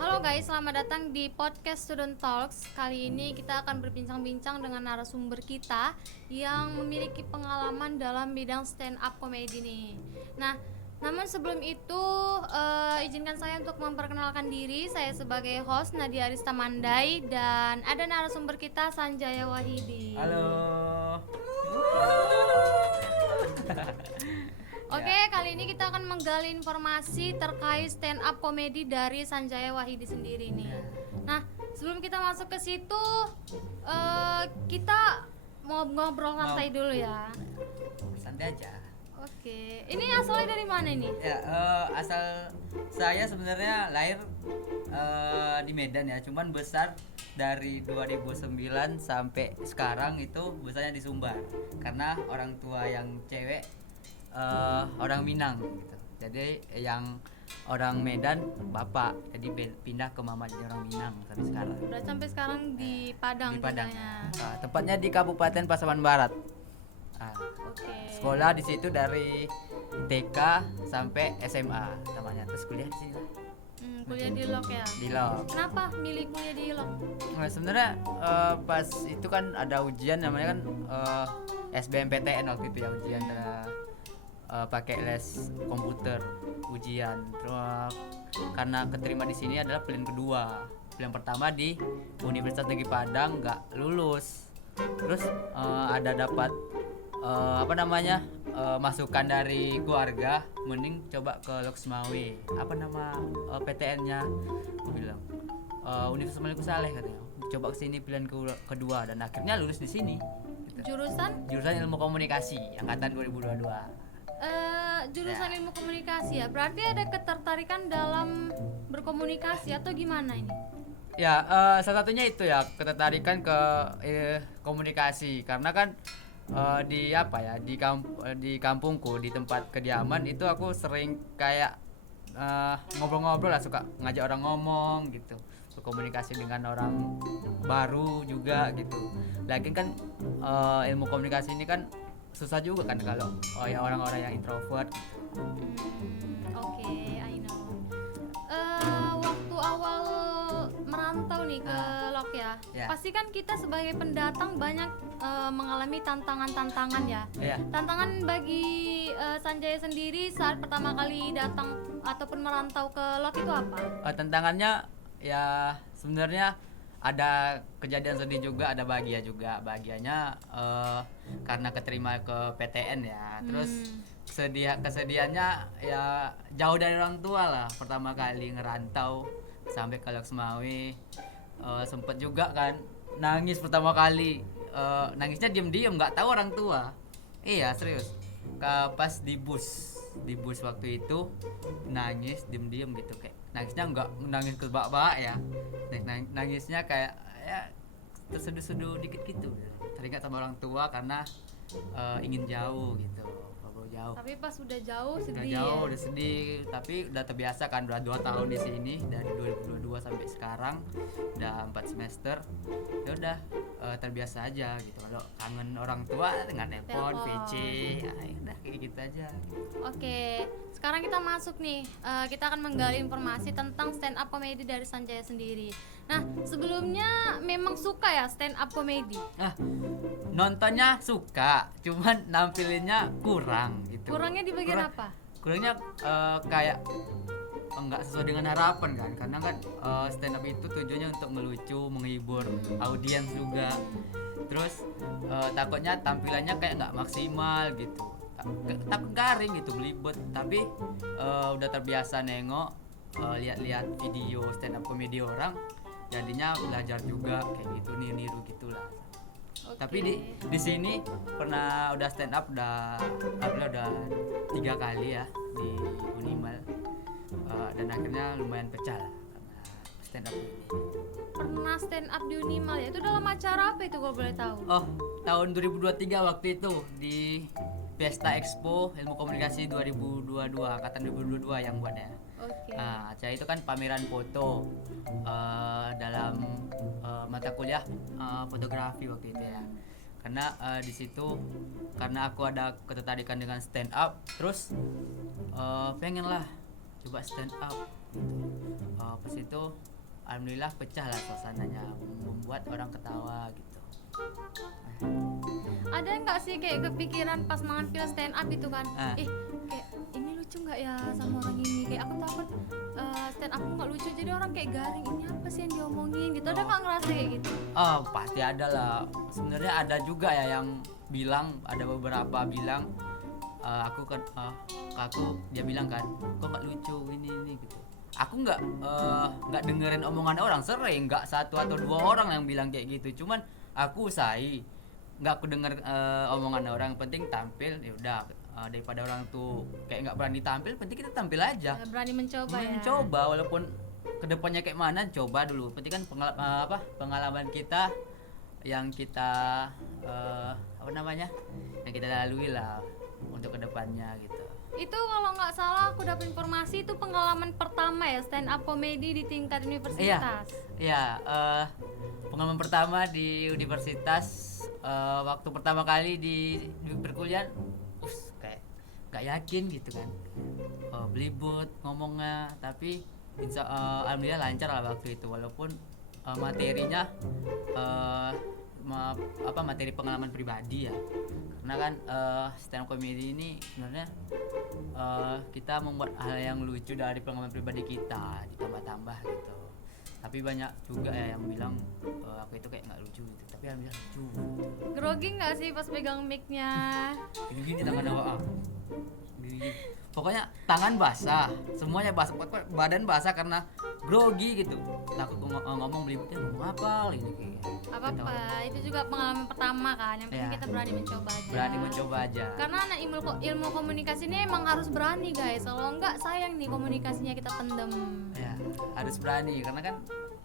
Halo guys, selamat datang di podcast Student Talks. Kali ini kita akan berbincang-bincang dengan narasumber kita yang memiliki pengalaman dalam bidang stand up comedy nih. Nah, namun sebelum itu izinkan saya untuk memperkenalkan diri. Saya sebagai host Nadia Arista Mandai dan ada narasumber kita Sanjaya Wahidi. Halo. Oke, kali ini kita akan menggali informasi terkait stand up comedy dari Sanjaya Wahidi sendiri nih. Nah, sebelum kita masuk ke situ, kita mau ngobrol santai dulu ya. Santai aja. Oke, ini asalnya dari mana ini? Ya, asal saya sebenarnya lahir di Medan ya, cuman besar dari 2009 sampai sekarang itu besarnya di Sumbar. Karena orang tua yang cewek orang Minang gitu. Jadi yang orang Medan bapak, jadi pindah ke mama jadi orang Minang sampai sekarang. Udah sampai sekarang di Padang. Di Padang. tinggalnya. Tempatnya di Kabupaten Pasaman Barat. Oke. Sekolah di situ dari TK sampai SMA namanya, terus kuliah di sini. Kuliah di Lok ya. Di Lok. Kenapa milih kuliah di Lok? Nah, sebenarnya pas itu kan ada ujian namanya kan SBMPTN waktu itu ya, ujian pakai les komputer ujian. Terus karena keterima di sini adalah pilihan kedua. Pilihan pertama di Universitas Negeri Padang nggak lulus. Terus ada dapat masukan dari keluarga, mending coba ke Loksmawe. Apa nama PTN-nya? Aku bilang Universitas Malik Saleh katanya. Coba kesini pilihan kedua dan akhirnya lulus di sini. Gitu. Jurusan Ilmu komunikasi angkatan 2022. jurusan ilmu komunikasi ya. Berarti ada ketertarikan dalam berkomunikasi atau gimana ini? Ya, salah satunya itu ya, ketertarikan ke komunikasi karena kan di kampungku, di tempat kediaman itu aku sering kayak ngobrol-ngobrol lah, suka ngajak orang ngomong gitu, berkomunikasi dengan orang baru juga gitu. Lagian kan ilmu komunikasi ini kan susah juga kan kalau ya orang-orang yang introvert. Oke, I know. Waktu awal merantau nih ke Lok ya, Ya. pasti kan kita sebagai pendatang banyak mengalami tantangan-tantangan ya. Iya. Tantangan bagi Sanjaya sendiri saat pertama kali datang ataupun merantau ke Lok itu apa? Tantangannya ya sebenarnya ada kejadian sedih juga, ada bahagia juga. Bahagianya karena keterima ke PTN ya. Terus kesedihannya ya jauh dari orang tua lah, pertama kali ngerantau sampai ke Loksmawe. Sempet juga kan nangis pertama kali. Nangisnya diem-diem, nggak tahu orang tua. Iya serius. Pas di bus waktu itu nangis diem-diem gitu, kayak nangisnya nggak nangis ke bak-bak ya. Nangisnya kayak ya terseduh-seduh dikit gitu, teringat sama orang tua karena ingin jauh gitu, ngobrol jauh. Tapi pas udah jauh Udah sedih jauh, ya. udah sedih, tapi udah terbiasa kan, udah 2 tahun di sini dari 2022 sampai sekarang, udah 4 semester. Ya udah terbiasa aja gitu. Kalau kangen orang tua dengan telepon, VC, ya udah kayak gitu aja. Oke, sekarang kita masuk nih. Kita akan menggali informasi tentang stand up comedy dari Sanjaya sendiri. Nah, sebelumnya memang suka ya stand up comedy? Nontonnya suka, cuman nampilinnya kurang gitu. Kurangnya di bagian apa? Kurangnya kayak enggak sesuai dengan harapan kan, karena kan stand up itu tujuannya untuk melucu, menghibur audiens juga. Terus takutnya tampilannya kayak nggak maksimal gitu, takut garing gitu, belibet. Tapi udah terbiasa nengok, lihat-lihat video stand up komedi orang, jadinya belajar juga kayak gitu, niru gitulah. Oke. Tapi di sini udah stand up udah 3 kali ya di Unimal. Dan akhirnya lumayan pecah lah karena stand up ini. Pernah stand up di Unimal ya? Itu dalam acara apa itu kalau boleh tahu? Oh, tahun 2023 waktu itu di Pesta Expo Ilmu Komunikasi 2022, angkatan 2022 yang buat ya. Oke. Acara itu kan pameran foto dalam mata kuliah fotografi waktu itu ya. Karena di situ karena aku ada ketertarikan dengan stand up, terus pengen lah coba stand up gitu. Pas itu alhamdulillah pecah lah suasananya, membuat orang ketawa gitu. Ada nggak sih kayak kepikiran pas nampil stand up itu kan, Ah. kayak ini lucu nggak ya sama orang ini, kayak aku takut stand up nggak lucu jadi orang kayak garing, ini apa sih yang diomongin gitu. Ada nggak ngerasa kayak gitu? Pasti ada lah. Sebenarnya ada juga ya yang bilang, ada beberapa bilang aku kan ke aku, dia bilang kan, kok nggak lucu ini gitu. Aku nggak dengerin omongan orang, sering nggak satu atau dua orang yang bilang kayak gitu. Cuman aku usai nggak aku denger omongan orang, penting tampil ya udah. Daripada orang tuh kayak nggak berani tampil, penting kita tampil aja. Berani mencoba ya. Mencoba walaupun kedepannya kayak mana, coba dulu. Penting kan pengalaman kita yang kita yang kita lalui lah untuk kedepannya gitu. Itu kalau nggak salah aku dapat informasi itu pengalaman pertama ya stand up comedy di tingkat universitas. Iya, pengalaman pertama di universitas, waktu pertama kali di perkuliahan, kayak nggak yakin gitu kan, belibet ngomongnya, tapi alhamdulillah lancar lah waktu itu, walaupun materinya materi pengalaman pribadi ya, karena kan stand up comedy ini sebenarnya kita membuat hal yang lucu dari pengalaman pribadi kita ditambah-tambah gitu. Tapi banyak juga ya yang bilang aku itu kayak nggak lucu gitu, tapi alhamdulillah lucu. Grogi nggak sih pas pegang mic-nya? Gini tangan awak, gini. Pokoknya tangan basah, semuanya basah, badan basah karena grogi gitu. Takut ngomong belibetnya ngomong apa ini kayak. Apa-apa, itu juga pengalaman pertama kan, yang penting Ya. kita berani mencoba aja. Berani mencoba aja. Karena anak ilmu komunikasi ini emang harus berani guys, kalau enggak sayang nih komunikasinya kita pendem. Ya, harus berani karena kan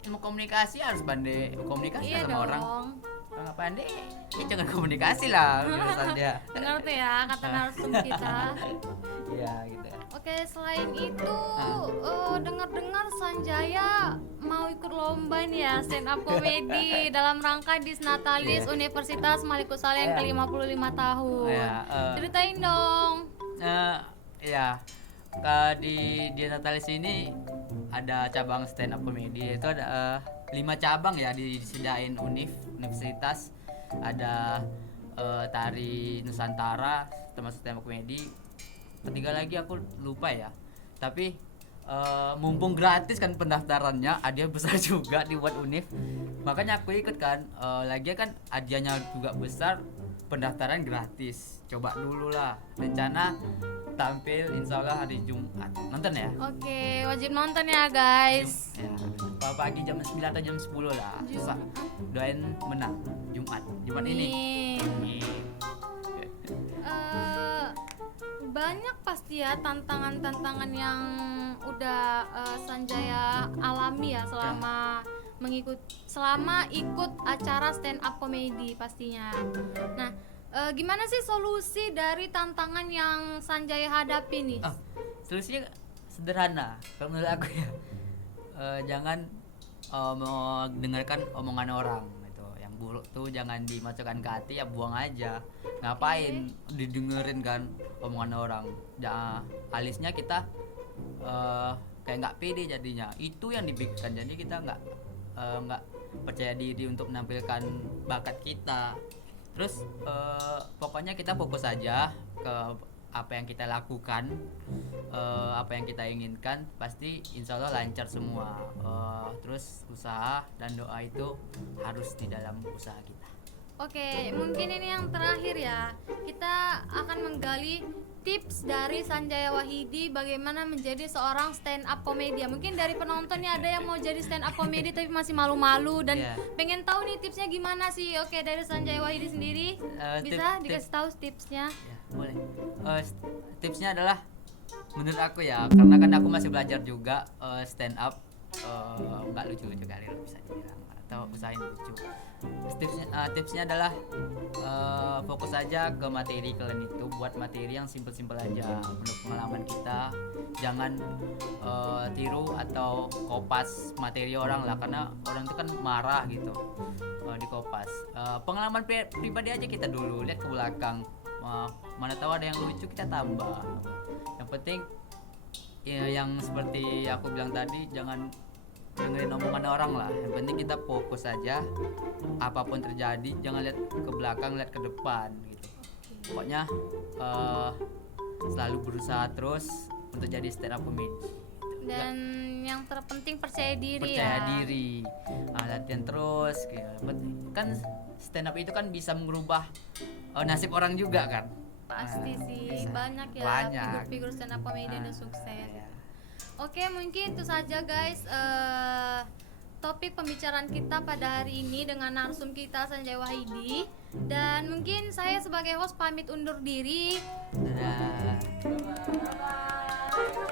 ilmu komunikasi harus pandai komunikasi Iya sama orang. dong. Kalau nggak pandai, ya jangan komunikasi lah urusan dia. Ngerti ya kata narsum kita. Iya gitu ya. Oke, selain itu dengar-dengar Sanjaya mau ikut lomba nih ya stand up comedy dalam rangka Disnatalis Iya. Universitas Malikusala yang Iya. ke-55 tahun. Iya, Ceritain dong. Ya, di Natalis ini ada cabang stand up comedy, itu ada 5 cabang ya disediain universitas. Ada tari Nusantara termasuk stand up comedy, ketiga lagi aku lupa ya, tapi mumpung gratis kan pendaftarannya, hadiah besar juga dibuat univ, makanya aku ikut kan. Lagi kan hadiahnya juga besar, pendaftaran gratis, coba dulu lah. Rencana tampil insya Allah hari Jumat, nonton ya. Oke, wajib nonton ya guys. Ya, pagi jam 9 atau jam 10 lah. Susah. Doain menang Jumat ini. Amin. Banyak pasti ya tantangan-tantangan yang udah Sanjaya alami ya selama ikut acara stand up comedy pastinya. Nah, gimana sih solusi dari tantangan yang Sanjaya hadapi nih? Solusinya sederhana kalau menurut aku ya. Jangan mau dengarkan omongan orang gitu. Yang buruk tuh jangan dimasukkan ke hati, ya buang aja. Ngapain didengerin kan omongan orang? Alisnya kita kayak nggak pede jadinya. Itu yang dibikin, jadi kita nggak percaya diri untuk menampilkan bakat kita. Terus pokoknya kita fokus aja ke apa yang kita lakukan, apa yang kita inginkan, pasti insya Allah lancar semua. Terus usaha dan doa itu harus di dalam usaha kita. Oke, mungkin ini yang terakhir ya. Kita akan menggali tips dari Sanjaya Wahidi bagaimana menjadi seorang stand up komedian. Mungkin dari penontonnya ada yang mau jadi stand up komedi tapi masih malu-malu dan pengen tahu nih tipsnya gimana sih. Oke, dari Sanjaya Wahidi sendiri bisa dikasih tahu tipsnya? Ya, boleh. Tipsnya adalah menurut aku ya, karena kan aku masih belajar juga stand up, nggak lucu-lucu kali lo bisa dibilang, atau usahain lucu. Tipsnya adalah fokus aja ke materi kalian itu, buat materi yang simpel-simpel aja menurut pengalaman kita. Jangan tiru atau kopas materi orang lah, karena orang itu kan marah gitu di kopas. Pengalaman pribadi aja kita dulu, lihat ke belakang, mana tahu ada yang lucu kita tambah. Yang penting ya, yang seperti aku bilang tadi, jangan dengerin omongan orang lah. Yang penting kita fokus aja, apapun terjadi jangan lihat ke belakang, lihat ke depan gitu. Pokoknya selalu berusaha terus untuk jadi stand up comedy. Dan yang terpenting percaya diri Percaya ya. diri, latihan terus kayak kan stand up itu kan bisa merubah nasib orang juga kan. Pasti sih bisa. banyak ya Banyak. figur-figur stand up comedy yang sukses. Ya. Oke, mungkin itu saja guys topik pembicaraan kita pada hari ini dengan narsum kita Sanjay Wahidi. Dan mungkin saya sebagai host pamit undur diri. Dadah. Bye.